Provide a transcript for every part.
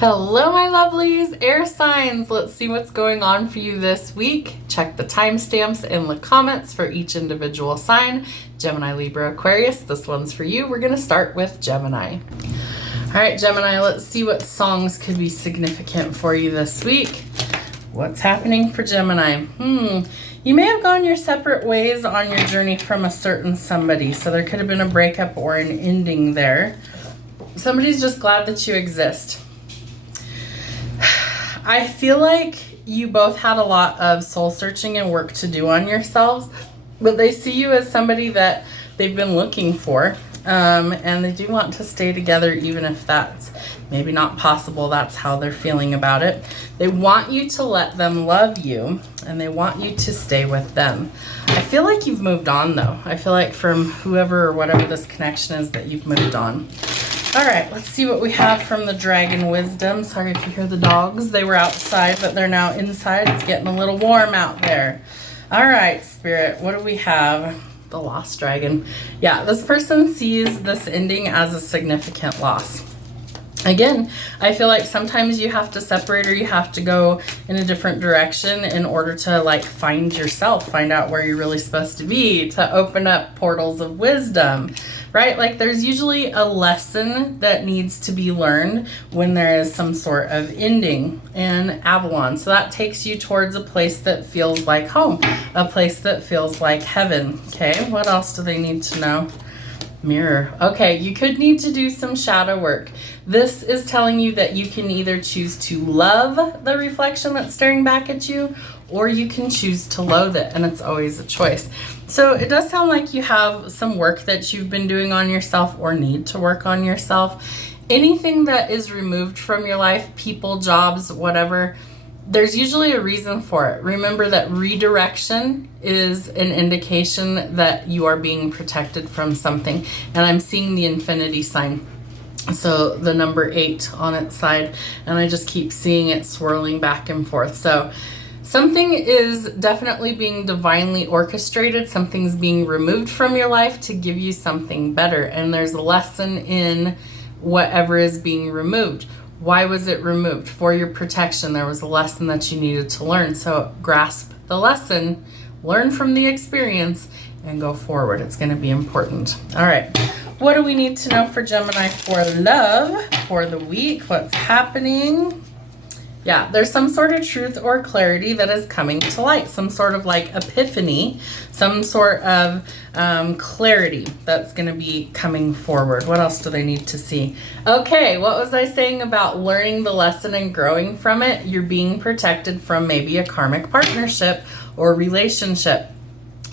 Hello, my lovelies, air signs. Let's see what's going on for you this week. Check the timestamps in the comments for each individual sign. Gemini, Libra, Aquarius. This one's for you. We're going to start with Gemini. All right, Gemini, let's see what songs could be significant for you this week. What's happening for Gemini? You may have gone your separate ways on your journey from a certain somebody. So there could have been a breakup or an ending there. Somebody's just glad that you exist. I feel like you both had a lot of soul searching and work to do on yourselves, but they see you as somebody that they've been looking for, and they do want to stay together even if that's maybe not possible. That's how they're feeling about it. They want you to let them love you, and they want you to stay with them. I feel like you've moved on, though. I feel like from whoever or whatever this connection is that you've moved on. All right, let's see what we have from the Dragon Wisdom. Sorry if you hear the dogs. They were outside, but they're now inside. It's getting a little warm out there. All right, Spirit, what do we have? The Lost Dragon. Yeah, this person sees this ending as a significant loss. Again, I feel like sometimes you have to separate or you have to go in a different direction in order to like find yourself, find out where you're really supposed to be, to open up portals of wisdom, right? Like there's usually a lesson that needs to be learned when there is some sort of ending in Avalon. So that takes you towards a place that feels like home, a place that feels like heaven. Okay, what else do they need to know? Mirror. Okay, you could need to do some shadow work. This is telling you that you can either choose to love the reflection that's staring back at you, or you can choose to loathe it, and it's always a choice. So it does sound like you have some work that you've been doing on yourself or need to work on yourself. Anything that is removed from your life, people, jobs, whatever, there's usually a reason for it. Remember that redirection is an indication that you are being protected from something. And I'm seeing the infinity sign. So the number 8 on its side. And I just keep seeing it swirling back and forth. So something is definitely being divinely orchestrated. Something's being removed from your life to give you something better. And there's a lesson in whatever is being removed. Why was it removed? For your protection. There was a lesson that you needed to learn. So grasp the lesson, learn from the experience, and go forward. It's going to be important. All right. What do we need to know for Gemini for love for the week? What's happening? Yeah, there's some sort of truth or clarity that is coming to light. Some sort of like epiphany, some sort of clarity that's going to be coming forward. What else do they need to see? Okay, what was I saying about learning the lesson and growing from it? You're being protected from maybe a karmic partnership or relationship.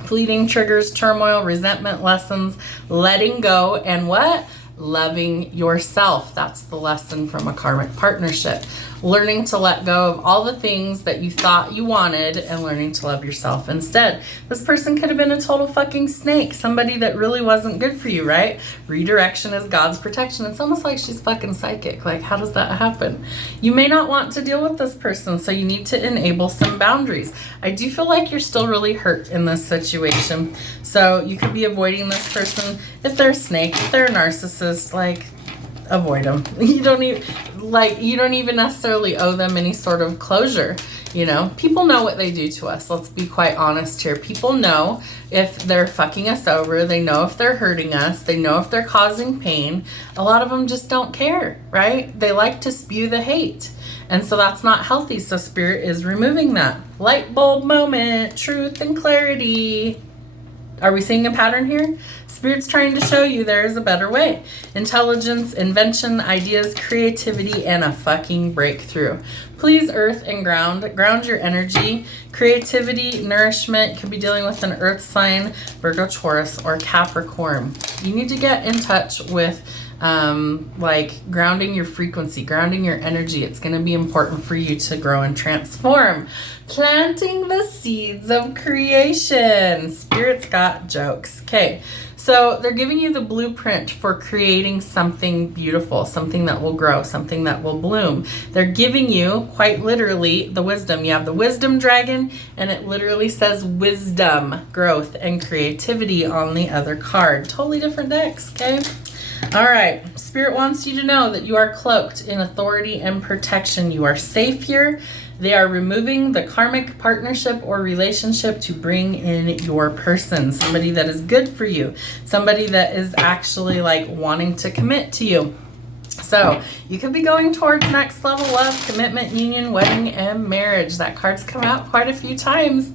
Fleeting triggers, turmoil, resentment, lessons, letting go, and what? Loving yourself. That's the lesson from a karmic partnership. Learning to let go of all the things that you thought you wanted and learning to love yourself instead. This person could have been a total fucking snake. Somebody that really wasn't good for you, right? Redirection is God's protection. It's almost like she's fucking psychic. Like, how does that happen? You may not want to deal with this person, so you need to enable some boundaries. I do feel like you're still really hurt in this situation. So you could be avoiding this person. If they're a snake, if they're a narcissist, like, avoid them. You don't even necessarily owe them any sort of closure. You know, people know what they do to us. Let's be quite honest here. People know if they're fucking us over. They know if they're hurting us. They know if they're causing pain. A lot of them just don't care, right? They like to spew the hate. And so that's not healthy. So Spirit is removing that. Light bulb moment, truth and clarity. Are we seeing a pattern here? Spirit's trying to show you there is a better way. Intelligence, invention, ideas, creativity, and a fucking breakthrough. Please earth and ground. Ground your energy. Creativity, nourishment. Could be dealing with an earth sign, Virgo, Taurus, or Capricorn. You need to get in touch with like grounding your frequency, grounding your energy. It's going to be important for you to grow and transform. Planting the seeds of creation. Spirit's got jokes. Okay, so they're giving you the blueprint for creating something beautiful, something that will grow, something that will bloom. They're giving you, quite literally, the wisdom. You have the wisdom dragon, and it literally says wisdom, growth, and creativity on the other card. Totally different decks, okay? All right, Spirit wants you to know that you are cloaked in authority and protection. You are safe here. They are removing the karmic partnership or relationship to bring in your person, somebody that is good for you, somebody that is actually like wanting to commit to you. So you could be going towards next level love, commitment, union, wedding, and marriage. That card's come out quite a few times.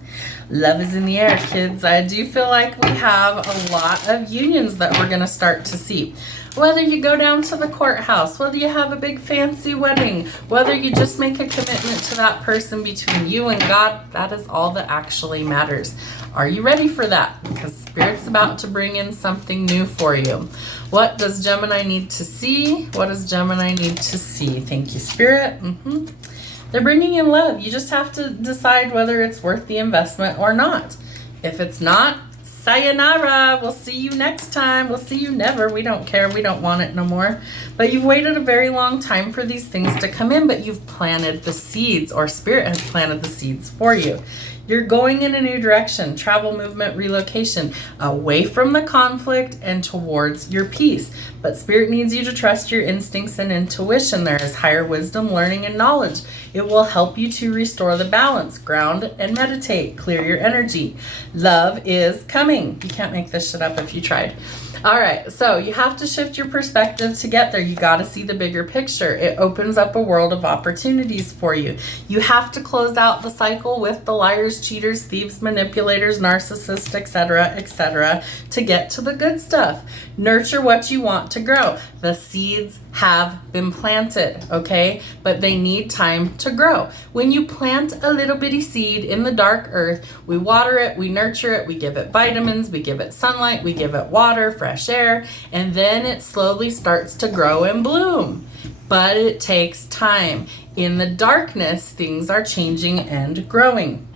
Love is in the air, kids. I do feel like we have a lot of unions that we're going to start to see. Whether you go down to the courthouse, whether you have a big fancy wedding, whether you just make a commitment to that person between you and God, that is all that actually matters. Are you ready for that? Because Spirit's about to bring in something new for you. What does Gemini need to see? What does Gemini need to see? Thank you, Spirit. They're bringing in love. You just have to decide whether it's worth the investment or not. If it's not, sayonara. We'll see you next time. We'll see you never. We don't care. We don't want it no more. But you've waited a very long time for these things to come in, but you've planted the seeds, or Spirit has planted the seeds for you. You're going in a new direction, travel, movement, relocation, away from the conflict and towards your peace. But Spirit needs you to trust your instincts and intuition. There is higher wisdom, learning, and knowledge. It will help you to restore the balance, ground, and meditate, clear your energy. Love is coming. You can't make this shit up if you tried. All right, so you have to shift your perspective to get there. You got to see the bigger picture. It opens up a world of opportunities for you. You have to close out the cycle with the liars, cheaters, thieves, manipulators, narcissists, etc., to get to the good stuff. Nurture what you want to grow. The seeds have been planted, okay? But they need time to grow. When you plant a little bitty seed in the dark earth, we water it, we nurture it, we give it vitamins, we give it sunlight, we give it water, fresh air, and then it slowly starts to grow and bloom. But it takes time. In the darkness, things are changing and growing.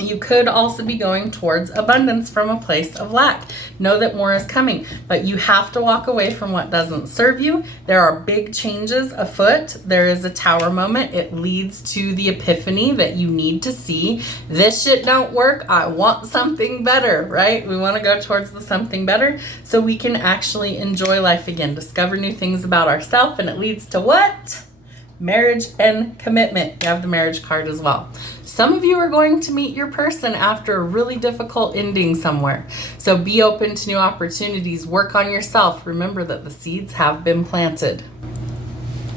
You could also be going towards abundance from a place of lack. Know that more is coming, but you have to walk away from what doesn't serve you. There are big changes afoot. There is a tower moment. It leads to the epiphany that you need to see. This shit don't work. I want something better, right? We want to go towards the something better so we can actually enjoy life again, discover new things about ourselves, and it leads to what? Marriage and commitment. You have the marriage card as well. Some of you are going to meet your person after a really difficult ending somewhere. So be open to new opportunities. Work on yourself. Remember that the seeds have been planted.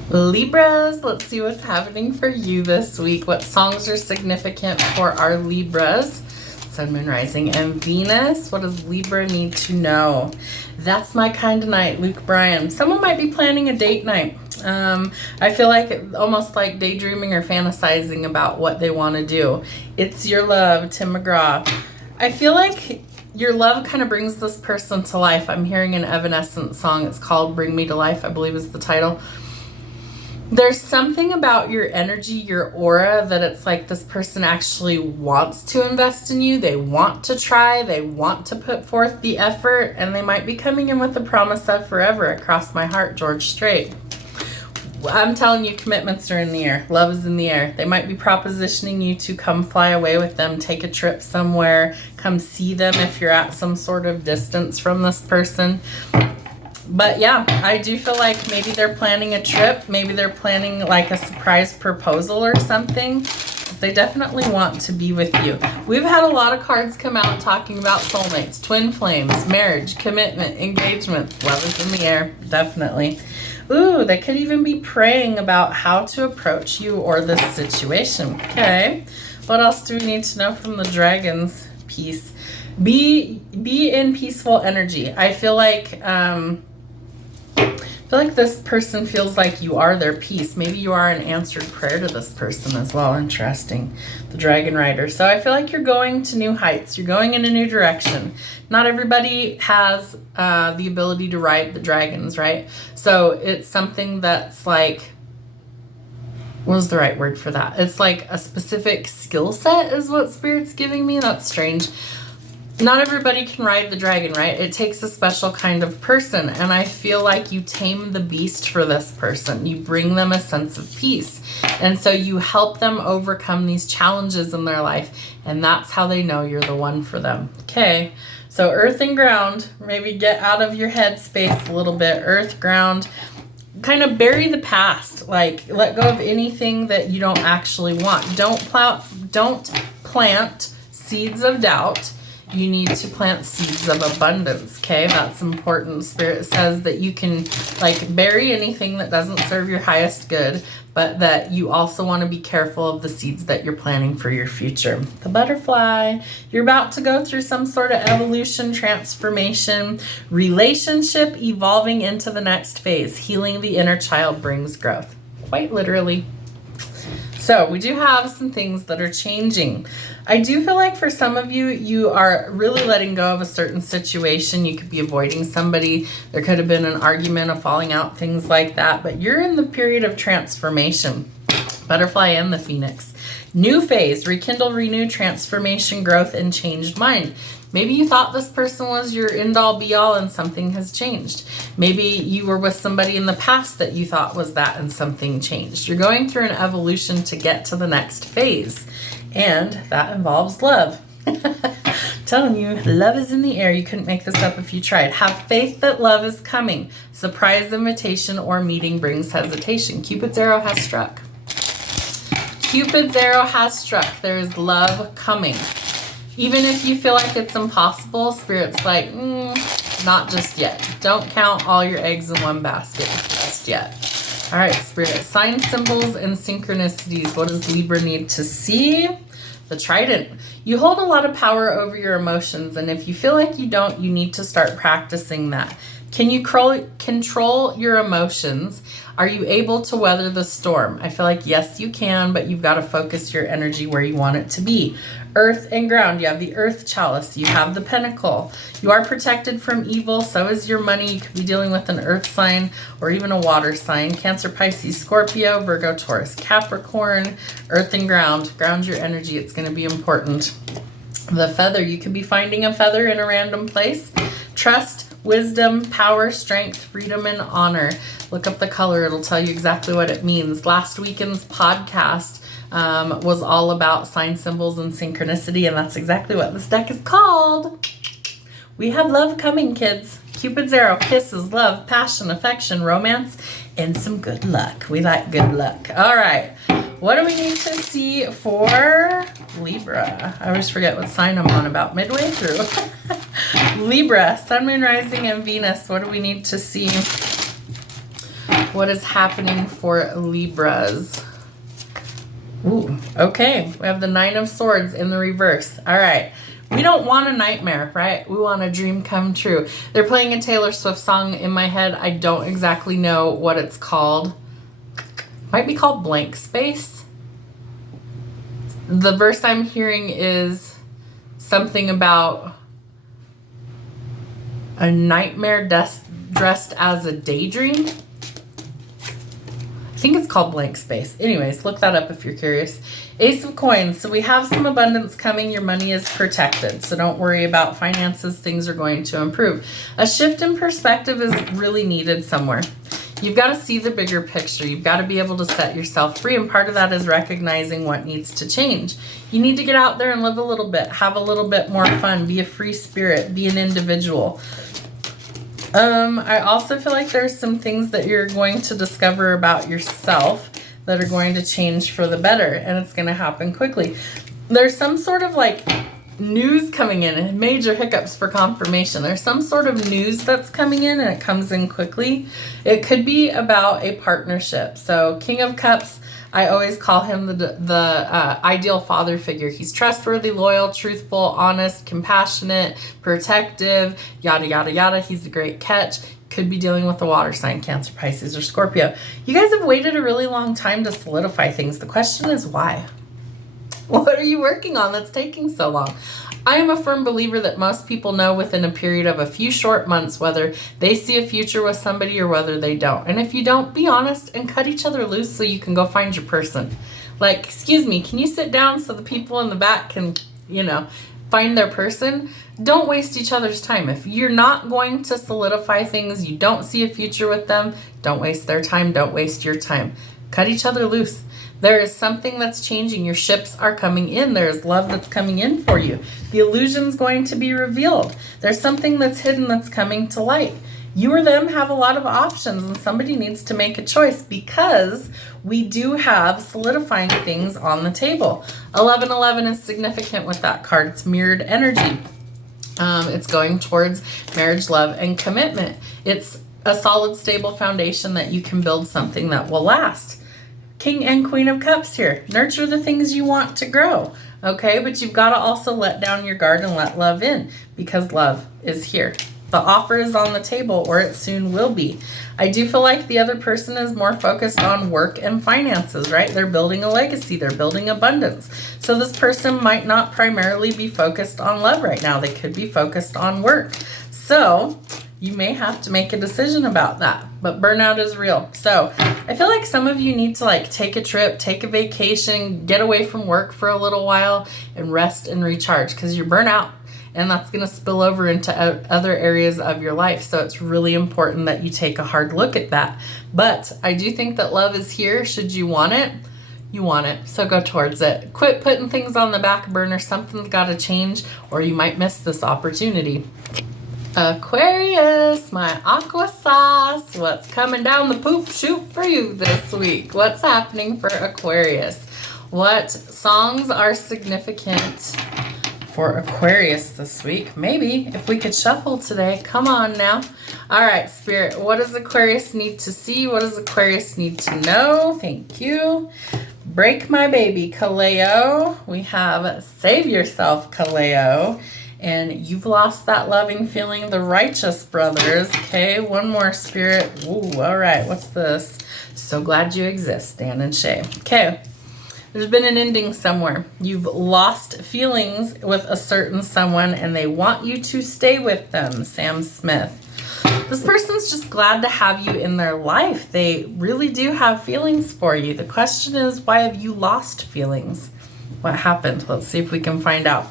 Libras, let's see what's happening for you this week. What songs are significant for our Libras? Sun, Moon, Rising, and Venus. What does Libra need to know? That's my kind of night, Luke Bryan. Someone might be planning a date night. I feel like almost like daydreaming or fantasizing about what they want to do. It's Your Love, Tim McGraw. I feel like your love kind of brings this person to life. I'm hearing an Evanescence song. It's called Bring Me to Life, I believe is the title. There's something about your energy, your aura, that it's like this person actually wants to invest in you. They want to try. They want to put forth the effort. And they might be coming in with the promise of forever. Across my heart, George Strait. I'm telling you, commitments are in the air. Love is in the air. They might be propositioning you to come fly away with them, take a trip somewhere, come see them if you're at some sort of distance from this person. But yeah, I do feel like maybe they're planning a trip. Maybe they're planning like a surprise proposal or something. They definitely want to be with you. We've had a lot of cards come out talking about soulmates, twin flames, marriage, commitment, engagements. Love is in the air, definitely. Ooh, they could even be praying about how to approach you or this situation. Okay, what else do we need to know from the dragons piece? Be in peaceful energy. I feel like this person feels like you are their peace. Maybe you are an answered prayer to this person as well. Interesting. The Dragon Rider. So I feel like you're going to new heights. You're going in a new direction. Not everybody has the ability to ride the dragons, right? So it's something that's like, what is the right word for that? It's like a specific skill set is what Spirit's giving me. That's strange. Not everybody can ride the dragon, right? It takes a special kind of person. And I feel like you tame the beast for this person. You bring them a sense of peace. And so you help them overcome these challenges in their life. And that's how they know you're the one for them. Okay. So earth and ground, maybe get out of your head space a little bit. Earth, ground, kind of bury the past. Like let go of anything that you don't actually want. Don't plant seeds of doubt. You need to plant seeds of abundance, okay? That's important. Spirit says that you can like bury anything that doesn't serve your highest good, but that you also want to be careful of the seeds that you're planting for your future. The butterfly, you're about to go through some sort of evolution, transformation, relationship evolving into the next phase. Healing the inner child brings growth, quite literally. So we do have some things that are changing. I do feel like for some of you, you are really letting go of a certain situation. You could be avoiding somebody. There could have been an argument, a falling out, things like that. But you're in the period of transformation. Butterfly and the phoenix. New phase, rekindle, renew, transformation, growth, and changed mind. Maybe you thought this person was your end-all be-all and something has changed. Maybe you were with somebody in the past that you thought was that and something changed. You're going through an evolution to get to the next phase, and that involves love. Telling you, love is in the air. You couldn't make this up if you tried. Have faith that love is coming. Surprise invitation or meeting brings hesitation. Cupid's arrow has struck. Cupid's arrow has struck. There is love coming. Even if you feel like it's impossible, Spirit's like, not just yet. Don't count all your eggs in one basket just yet. All right, Spirit, sign symbols and synchronicities. What does Libra need to see? The Trident. You hold a lot of power over your emotions, and if you feel like you don't, you need to start practicing that. Can you control your emotions? Are you able to weather the storm? I feel like yes, you can, but you've got to focus your energy where you want it to be. Earth and ground. You have the earth chalice. You have the pentacle. You are protected from evil. So is your money. You could be dealing with an earth sign or even a water sign. Cancer, Pisces, Scorpio, Virgo, Taurus, Capricorn. Earth and ground. Ground your energy. It's going to be important. The feather. You could be finding a feather in a random place. Trust, wisdom, power, strength, freedom, and honor. Look up the color. It'll tell you exactly what it means. Last weekend's podcast was all about sign symbols and synchronicity, and that's exactly what this deck is called. We have love coming, kids. Cupid's arrow, kisses, love, passion, affection, romance, and some good luck. We like good luck. All right. What do we need to see for Libra? I always forget what sign I'm on about midway through. Libra, Sun, Moon, Rising, and Venus. What do we need to see? What is happening for Libras? Ooh, okay. We have the Nine of Swords in the reverse. All right. We don't want a nightmare, right? We want a dream come true. They're playing a Taylor Swift song in my head. I don't exactly know what it's called. Might be called Blank Space. The verse I'm hearing is something about a nightmare dressed as a daydream. I think it's called Blank Space. Anyways, look that up if you're curious. Ace of Coins. So we have some abundance coming. Your money is protected. So don't worry about finances. Things are going to improve. A shift in perspective is really needed somewhere. You've got to see the bigger picture. You've got to be able to set yourself free. And part of that is recognizing what needs to change. You need to get out there and live a little bit. Have a little bit more fun. Be a free spirit. Be an individual. I also feel like there's some things that you're going to discover about yourself that are going to change for the better, and it's going to happen quickly. There's some sort of like news coming in, and major hiccups for confirmation. There's some sort of news that's coming in, and it comes in quickly. It could be about a partnership. So King of Cups, I always call him the ideal father figure. He's trustworthy, loyal, truthful, honest, compassionate, protective, yada, yada, yada. He's a great catch. Could be dealing with a water sign, Cancer, Pisces, or Scorpio. You guys have waited a really long time to solidify things. The question is why? What are you working on that's taking so long? I am a firm believer that most people know within a period of a few short months whether they see a future with somebody or whether they don't. And if you don't, be honest and cut each other loose so you can go find your person. Like, excuse me, can you sit down so the people in the back can, find their person? Don't waste each other's time. If you're not going to solidify things, you don't see a future with them, don't waste their time, don't waste your time. Cut each other loose. There is something that's changing. Your ships are coming in. There's love that's coming in for you. The illusion's going to be revealed. There's something that's hidden that's coming to light. You or them have a lot of options, and somebody needs to make a choice, because we do have solidifying things on the table. 1111 is significant with that card. It's mirrored energy. It's going towards marriage, love, and commitment. It's a solid, stable foundation that you can build something that will last. King and Queen of Cups here. Nurture the things you want to grow, okay? But you've got to also let down your guard and let love in, because love is here. The offer is on the table, or it soon will be. I do feel like the other person is more focused on work and finances, right? They're building a legacy. They're building abundance. So this person might not primarily be focused on love right now. They could be focused on work. So you may have to make a decision about that, but burnout is real. So I feel like some of you need to like take a trip, take a vacation, get away from work for a little while and rest and recharge, because you're burnt out, and that's going to spill over into other areas of your life. So it's really important that you take a hard look at that. But I do think that love is here. Should you want it, you want it. So go towards it. Quit putting things on the back burner. Something's got to change, or you might miss this opportunity. Aquarius, my aqua sauce. What's coming down the poop chute for you this week? What's happening for Aquarius? What songs are significant for Aquarius this week? Maybe if we could shuffle today. Come on now. All right, Spirit, what does Aquarius need to see? What does Aquarius need to know? Thank you. Break my baby, Kaleo. We have Save Yourself, Kaleo. And you've lost that loving feeling, the Righteous Brothers. Okay, one more, Spirit. Ooh, all right, what's this? So glad you exist, Dan and Shay. Okay, there's been an ending somewhere. You've lost feelings with a certain someone, and they want you to stay with them, Sam Smith. This person's just glad to have you in their life. They really do have feelings for you. The question is, why have you lost feelings? What happened? Let's see if we can find out.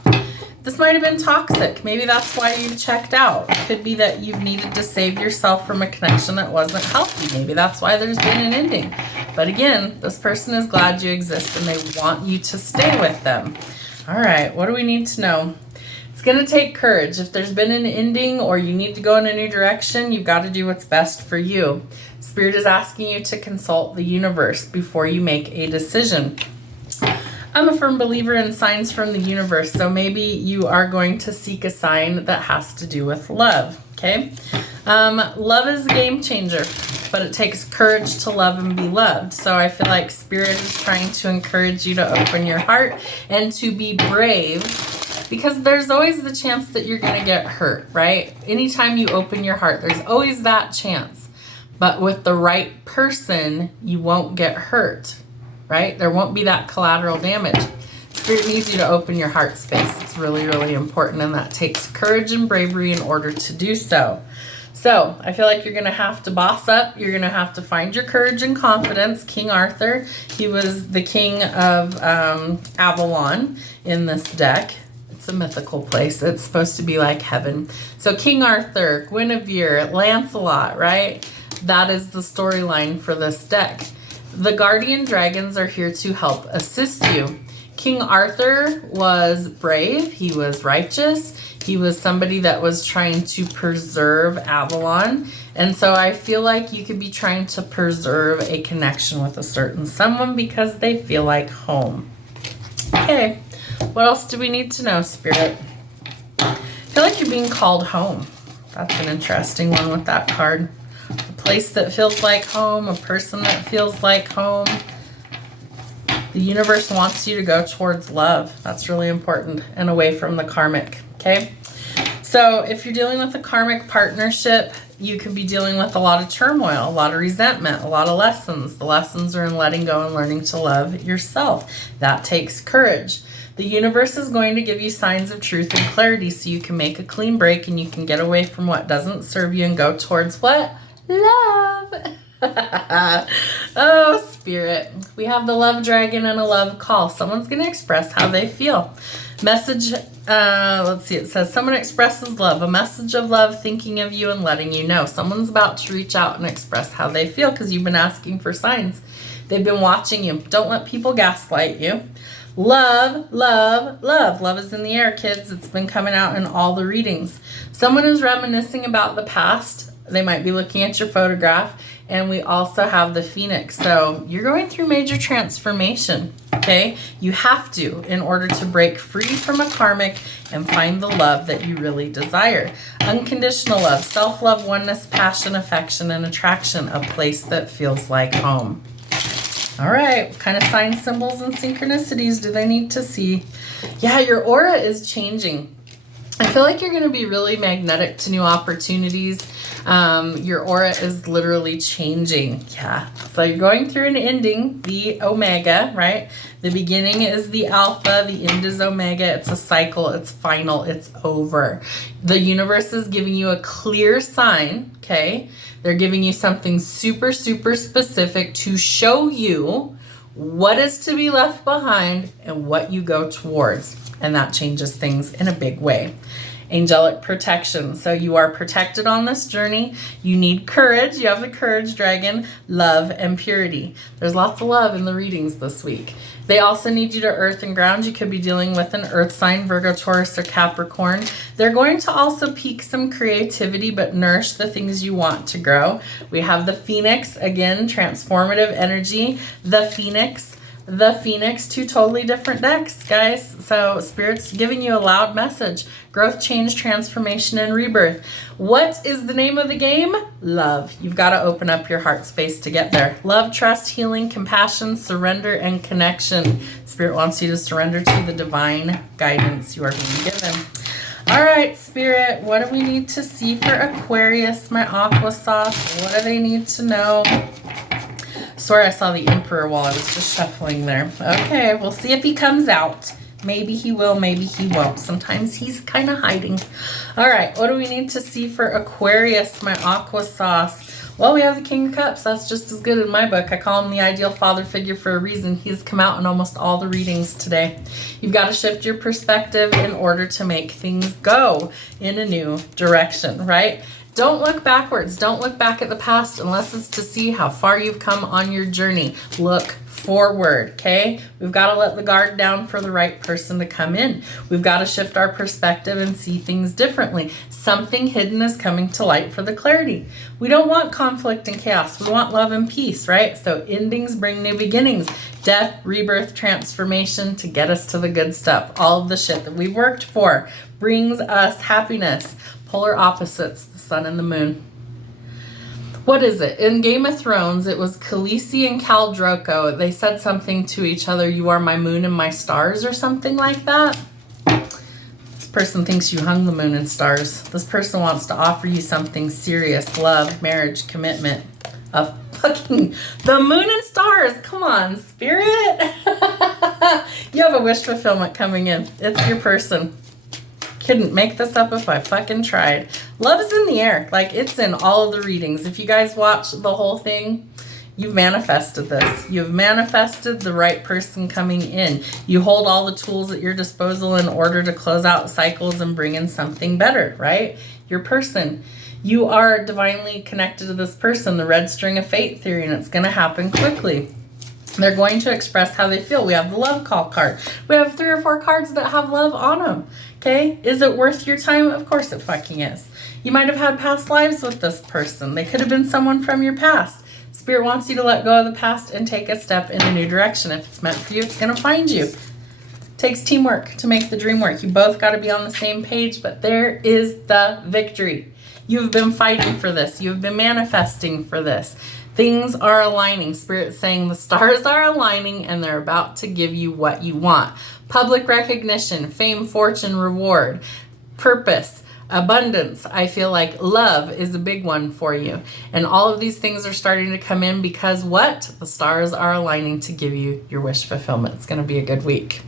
This might have been toxic. Maybe that's why you checked out. It could be that you've needed to save yourself from a connection that wasn't healthy. Maybe that's why there's been an ending. But again, this person is glad you exist, and they want you to stay with them. All right, what do we need to know? It's going to take courage. If there's been an ending or you need to go in a new direction, you've got to do what's best for you. Spirit is asking you to consult the universe before you make a decision. I'm a firm believer in signs from the universe, so maybe you are going to seek a sign that has to do with love, okay? Love is a game changer, but it takes courage to love and be loved. So I feel like Spirit is trying to encourage you to open your heart and to be brave, because there's always the chance that you're going to get hurt, right? Anytime you open your heart, there's always that chance. But with the right person, you won't get hurt. Right? There won't be that collateral damage. Spirit needs you to open your heart space. It's really, really important, and that takes courage and bravery in order to do so. So I feel like you're going to have to boss up. You're going to have to find your courage and confidence. King Arthur, he was the king of Avalon in this deck. It's a mythical place. It's supposed to be like heaven. So King Arthur, Guinevere, Lancelot, right? That is the storyline for this deck. The guardian dragons are here to help assist you. King Arthur was brave. He was righteous. He was somebody that was trying to preserve Avalon. And so I feel like you could be trying to preserve a connection with a certain someone because they feel like home. Okay, what else do we need to know, Spirit? I feel like you're being called home. That's an interesting one with that card. A place that feels like home, a person that feels like home. The universe wants you to go towards love. That's really important, and away from the karmic, okay? So if you're dealing with a karmic partnership, you could be dealing with a lot of turmoil, a lot of resentment, a lot of lessons. The lessons are in letting go and learning to love yourself. That takes courage. The universe is going to give you signs of truth and clarity so you can make a clean break and you can get away from what doesn't serve you and go towards what? Love. Oh, Spirit. We have the love dragon and a love call. Someone's going to express how they feel. Message, let's see, it says, someone expresses love, a message of love, thinking of you and letting you know. Someone's about to reach out and express how they feel because you've been asking for signs. They've been watching you. Don't let people gaslight you. Love, love, love. Love is in the air, kids. It's been coming out in all the readings. Someone is reminiscing about the past. They might be looking at your photograph. And we also have the Phoenix. So you're going through major transformation, okay? You have to in order to break free from a karmic and find the love that you really desire. Unconditional love, self-love, oneness, passion, affection, and attraction. A place that feels like home. All right, what kind of signs, symbols, and synchronicities do they need to see? Yeah, your aura is changing. I feel like you're going to be really magnetic to new opportunities. Your aura is literally changing. Yeah. So you're going through an ending, the Omega, right? The beginning is the Alpha, the end is Omega. It's a cycle, it's final, it's over. The universe is giving you a clear sign, okay? They're giving you something super, super specific to show you what is to be left behind and what you go towards. And that changes things in a big way. Angelic protection. So you are protected on this journey. You need courage. You have the courage dragon, love, and purity. There's lots of love in the readings this week. They also need you to earth and ground. You could be dealing with an earth sign, Virgo, Taurus, or Capricorn. They're going to also pique some creativity, but nourish the things you want to grow. We have the Phoenix, again, transformative energy. The Phoenix, two totally different decks, guys. So Spirit's giving you a loud message. Growth, change, transformation, and rebirth. What is the name of the game? Love. You've got to open up your heart space to get there. Love, trust, healing, compassion, surrender, and connection. Spirit wants you to surrender to the divine guidance you are being given. All right, Spirit, what do we need to see for Aquarius, my aqua sauce? What do they need to know? Sorry, I saw the Emperor while I was just shuffling there. Okay, we'll see if he comes out. Maybe he will, maybe he won't. Sometimes he's kind of hiding. All right, what do we need to see for Aquarius, my aqua sauce? Well, we have the King of Cups. That's just as good in my book. I call him the ideal father figure for a reason. He's come out in almost all the readings today. You've got to shift your perspective in order to make things go in a new direction, right? Don't look backwards. Don't look back at the past unless it's to see how far you've come on your journey. Look forward, okay? We've got to let the guard down for the right person to come in. We've got to shift our perspective and see things differently. Something hidden is coming to light for the clarity. We don't want conflict and chaos. We want love and peace, right? So endings bring new beginnings. Death, rebirth, transformation to get us to the good stuff. All of the shit that we've worked for brings us happiness. Polar opposites, the sun and the moon. What is it? In Game of Thrones, it was Khaleesi and Khal Drogo. They said something to each other, you are my moon and my stars, or something like that. This person thinks you hung the moon and stars. This person wants to offer you something serious. Love, marriage, commitment. A fucking, the moon and stars. Come on, Spirit. You have a wish fulfillment coming in. It's your person. Couldn't make this up if I fucking tried. Love is in the air. Like, it's in all of the readings. If you guys watch the whole thing, you've manifested this. You've manifested the right person coming in. You hold all the tools at your disposal in order to close out cycles and bring in something better, right? Your person. You are divinely connected to this person, the red string of fate theory, and it's going to happen quickly. They're going to express how they feel. We have the love call card. We have 3 or 4 cards that have love on them. Okay? Is it worth your time? Of course it fucking is. You might have had past lives with this person. They could have been someone from your past. Spirit wants you to let go of the past and take a step in a new direction. If it's meant for you, it's going to find you. It takes teamwork to make the dream work. You both got to be on the same page, but there is the victory. You've been fighting for this. You've been manifesting for this. Things are aligning. Spirit's saying the stars are aligning and they're about to give you what you want. Public recognition, fame, fortune, reward, purpose, abundance. I feel like love is a big one for you. And all of these things are starting to come in because what? The stars are aligning to give you your wish fulfillment. It's going to be a good week.